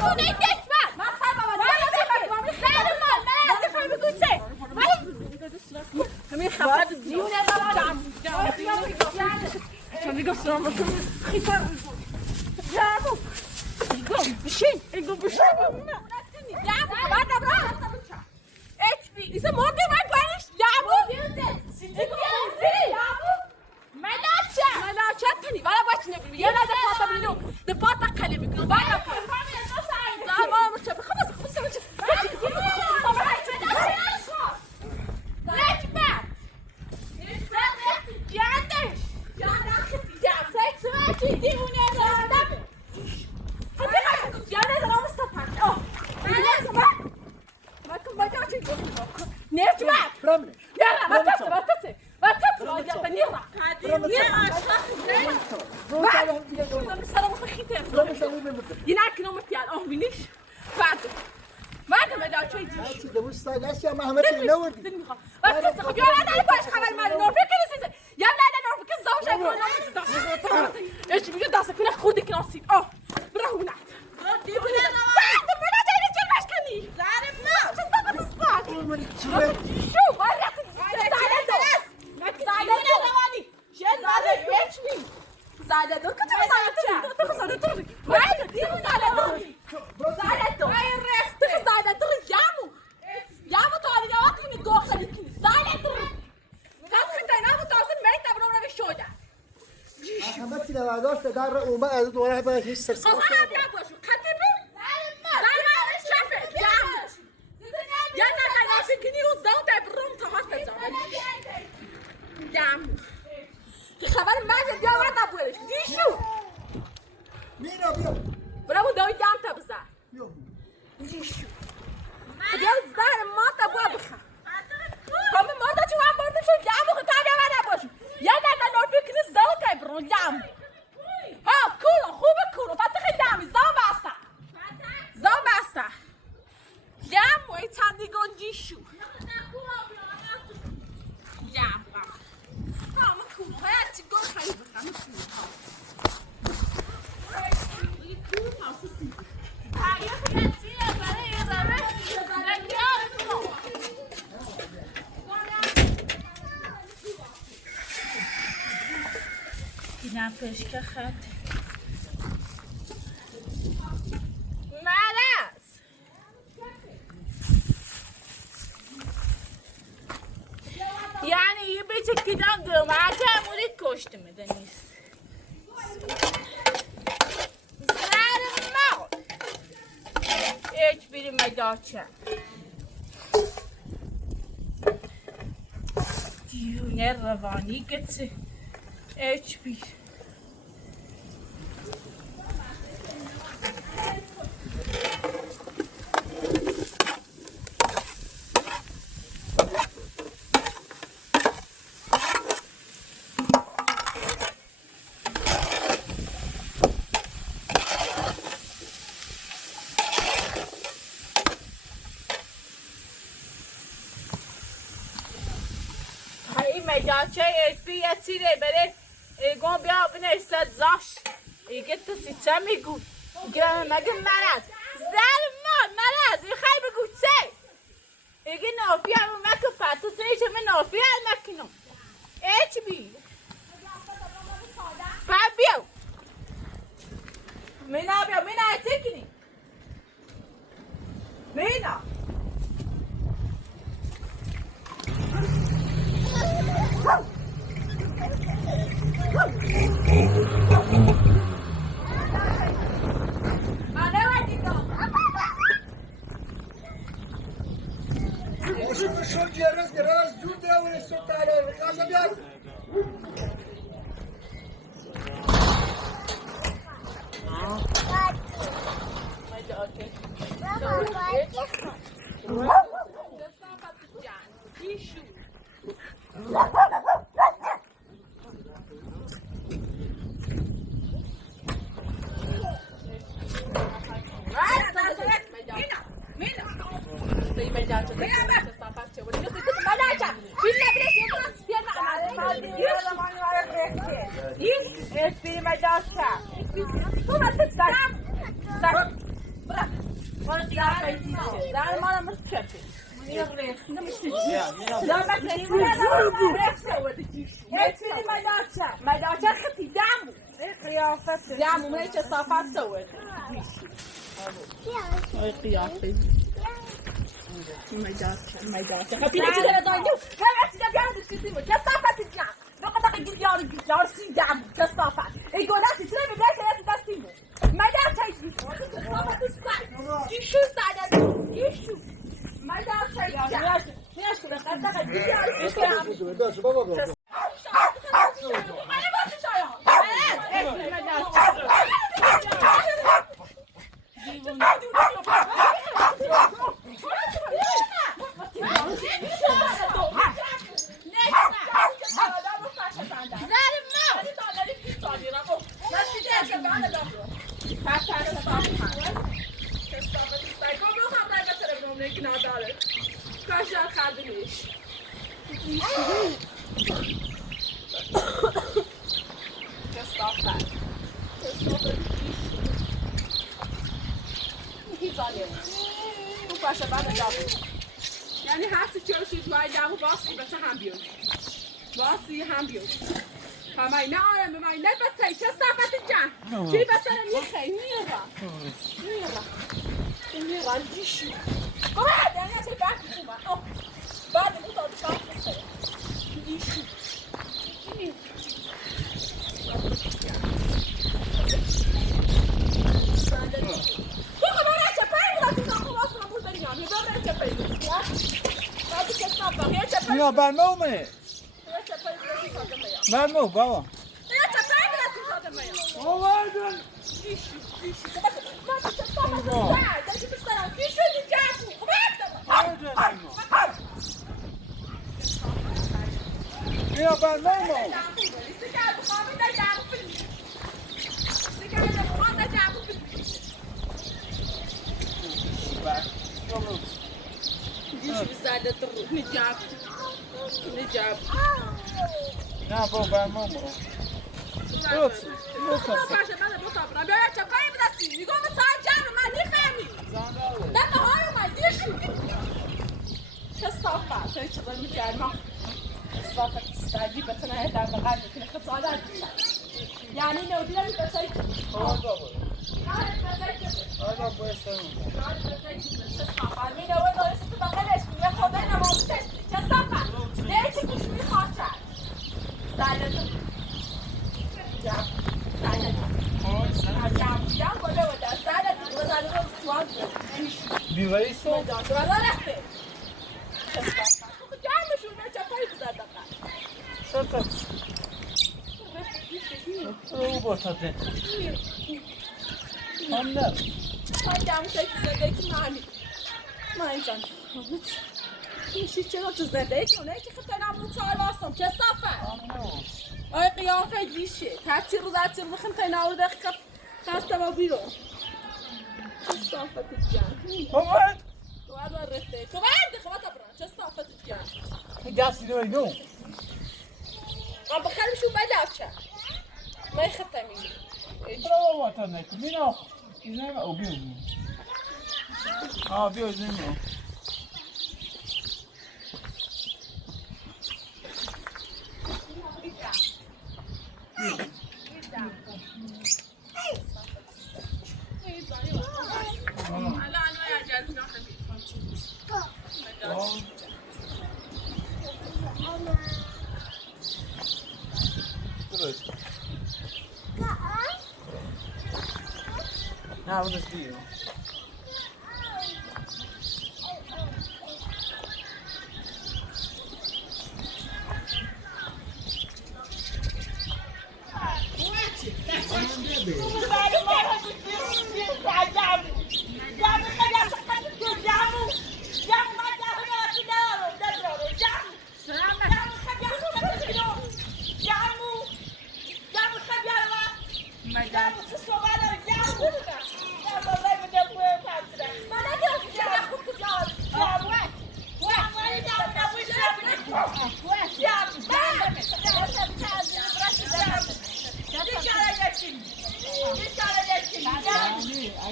دیوونه این دکمر من سر بابا زن من نفهم بگو چه همین خبر دیوونه چون دیگه سلام بکنم خیفر جامو بشین جامو بعد نبرا HP ایسا مرده من کنش جامو ملاچه تنی ولا باش نبري يا لا ده باطا بلو ده باطا قلبي باطا لا ما مش خلاص يا محمد نور خب يا انا باش خبر مال نور فكر يا لا نور فكر زوجة يقول ايش بيجي داسك كنا خودك نصيب براه ونعت ردي ولا انا ما جاي لك المشكلة زعلم ما تصدق الصاك شو مرات زعلت رواني شيل مالك بيشني زعلت كنت زعلت واحد دي زعلت هاي الرفت زعلت جامو جامو طالع واقف من جوه خليك زعلت خلاص انت هنا متواصل ميت ابرو شوده محمد لو عدوش دار وما ادو ولا بقى هي السرسه خلاص يا ابو شو خطيبه زعلان الشافع جامو يا انا فيكني وزاوت ابرو تمام جامو خبر ما جا جوات ابوش دي شو مين ابيو برافو دوي جام تبزع دي شو خديت زهر ما تبغى بخا كم ما تجي وين برضه شو جامو خطابي انا ابوش يا انا نور فيكني الزاوت ابرو جامو ها كولو خوبه فتح جامي زاو باسا جامو اي تاندي گنجی شو جامو ها ما كولو هاي تجي گو خالی بخا اینم پشک خط مرز یعنی یه بیچه کدام گمرک اموری کشته میده نیست زر ما هیچ بیری مداچم دیونه روانی گتse HP مجاچه HP یه تیره بره ایگون بیا بنویسد زاش ایگه تو سیچه میگو ایگه مگه مرز مرز ای خیلی بگو چه ایگه نافی همون مکو پتو سنیشه من نافی هم مکنم ایچ بی پا بیو مینا بیو مینا ایچه کنی مینا شو جرس زود داور سوتاله قاضي بيان Espírito mais da chá. Toma, sai. وای قیافه دیشه در مالم از کپه منیر ریخ نمیشه لا ما تنسي مداچه خطي دعمو قيافته دعمو ماشي صافات سوت هاي قيافه مداچه خطي كده دايو هلا تجي قاعد تسيمو كصافات الدعم نقدر نقول يا سي دعمو كصافات يقول لا تسلم بدايه لا تسيمو مداچه صافات الساعه شو ساعه شو مداچه نیاز کنه قطعا دیگه بس بابا بابا Kaşar kardeş. Just stop that. Just stop it. He's on you. Bu kaşar bana yaptı. Yani her situation var ya bu bası basa ham biyor. Bası ham biyor. Hamay ne ayağım may ne basay just stop it can. Çi basana niye khay niye ra? Niye ra? Niye ra dişi. Correct, yani şey bak kuma. بعد مو طبعا يشوف Ja, ben mee. Ben moe, baba. Ja, ben mee. Ja, bro, ben mee. Goed. صافة تستعجي بس أنا هيدا بغالي كنا خصالات يعني لو دي لازم تسيك هذا بويستان مين أول ما يصير بغلش يا خدينا ما بتش تصفى ليش مش مي خاطر سالت يا سالت يا ولا سالت ولا سواد بيويسو ولا رحت جامش وما تفايز دقة شطت روبوتات هلا هاي زديك معني ما إنسان مشي كذا تزديك ونيك خدت أنا عمود صار أصلا كصافة أي قيافة ديشة تحتي رضعت الرخم تناول دقة خاصة ما بيرو كصافة تجان هو وهذا الرفتة كمان دخلت برا كصافة تجان جالس يدور عم بخلي شو بلاكشة ما يختمي برو وطنك مين إذا ما أبيو بيو زينو Ja, wat is die joh?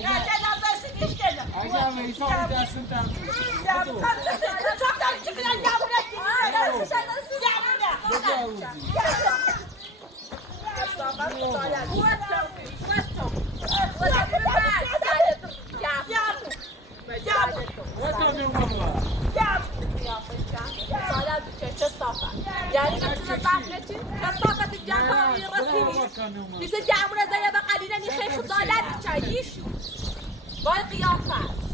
Yeah. يعني نفسنا ضعفنتي كصافة الجامعة والرسمي بس الجامعة زي بقالنا نخيخ ضالات تعيش باي قيافة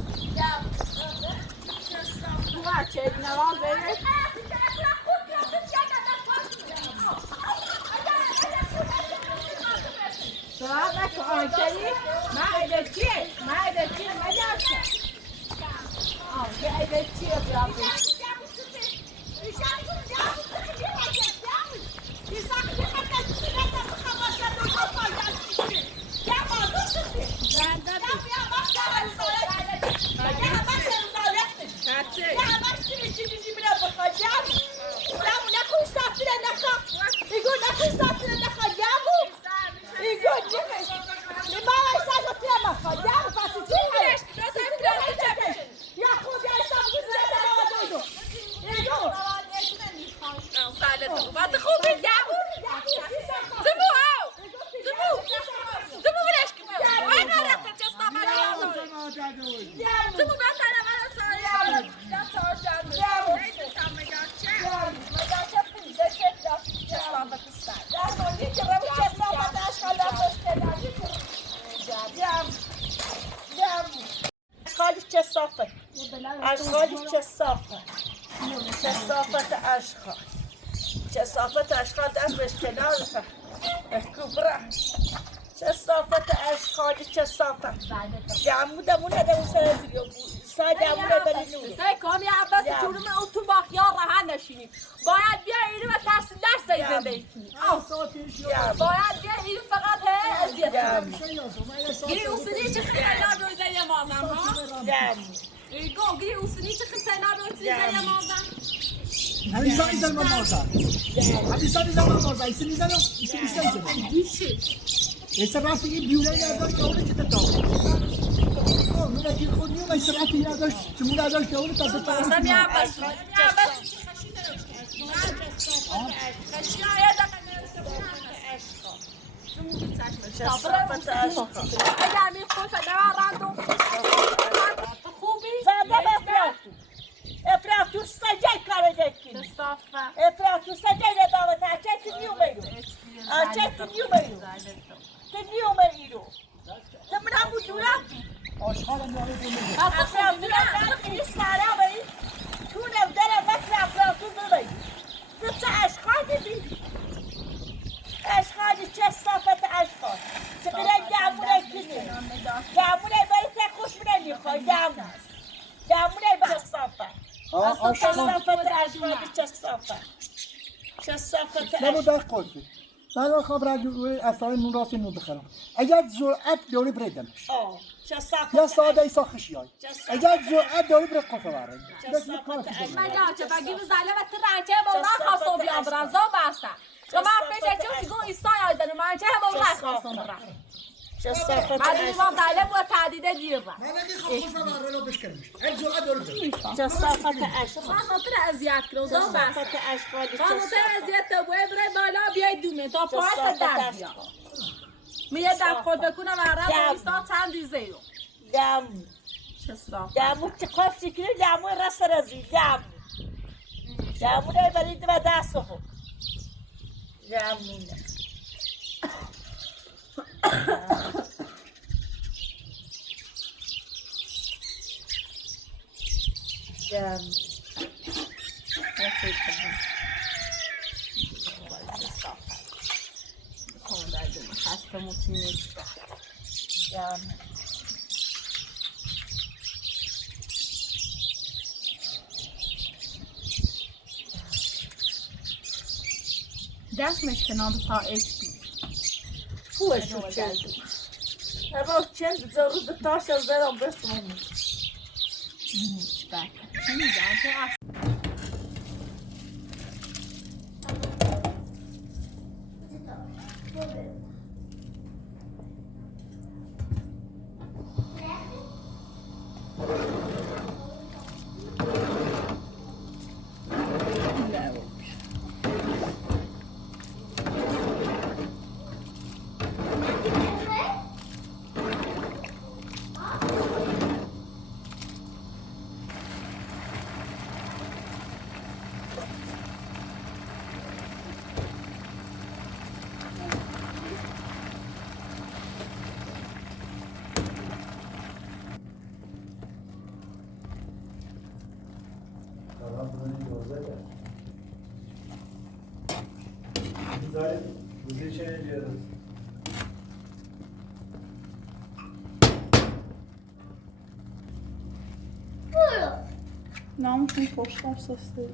ما تشيلنا رازي صافك عايشني ما أدري ما جالسة ما أدري يا بيت كثافة أشخاص دست باشتلال كبرى كثافة أشخاص كثافة جعمودمون هذا وسنة اليوم ساجعمودة بلنونه سيكون يا عباس تقولوا من أوتوباخ يا رهنا شيء باید بیا اینو و ترس درس زندگی باید بیا این فقط هی ازیاد گیری اوسنی چه خیلی نبود زنی مازم ها گیری اوسنی چه خیلی نبود زنی مازم همین سالی زن مازم همین سالی زن مازم ایسی میزنم ایسی میزنم ایسی رفتی این بیونه نداشت که اونه چه تتاقه من اگه خود نیوم ایسی رفتی نداشت چمون نداشت که اونه تا تتاقه سمی عباس اگر میخواد نوارندو خوبی زنده بفرستو افرستو سجای کارو دکی افرستو سجای نداوت هچه که نیو میرو هچه که نیو میرو که نیو میرو تمن همو دورم آشخال میاره دونه افرستو نداری سارا بایی تونه درم وقت افرستو بایی تو چه اشخال دیدی اشخال چه صافت اشخال چقدر جامونه کنی جامونه بایی که خوش منه میخوای جامونه بایی صافت صافت اشخال چه صافت نبود دست قلبی من خواب راجع اصلا نون راست نون بخرم اگر جرأت داری بردم چه صافت یا ساده ای ساخشی های اگر جرأت داری برد قفه باره مگه چه بگی زله و ترانچه با من خواستم بیام برم زا بسته و من پیش چه چیزو ایستای آیدن من چه با من خواستم برم چه صافت بعد دیوان زله بود تعدیده دیر را من اگه خواب قفه باره رو بشکنم اگر جرأت داری برد چه صافت اشخال من خاطر اذیت کنم زا بسته صافت اشخال چه خاطر اذیت تو بره بالا بیای دومه تا پایت در بیا میاد در خود بکنم و راه ایستا چند دیزه رو جامو چه صافت جامو چه خوف شکلی جامو راست رزی جامو نه برید و دست خو جامو نه جامو خسته مطمئنه جامو دست مشکنان تا اشتی خوشو چند اما چند ضرور به تاش از درم بسمونی بله چه میگم که Thank you. Namusun poşlar sesleri.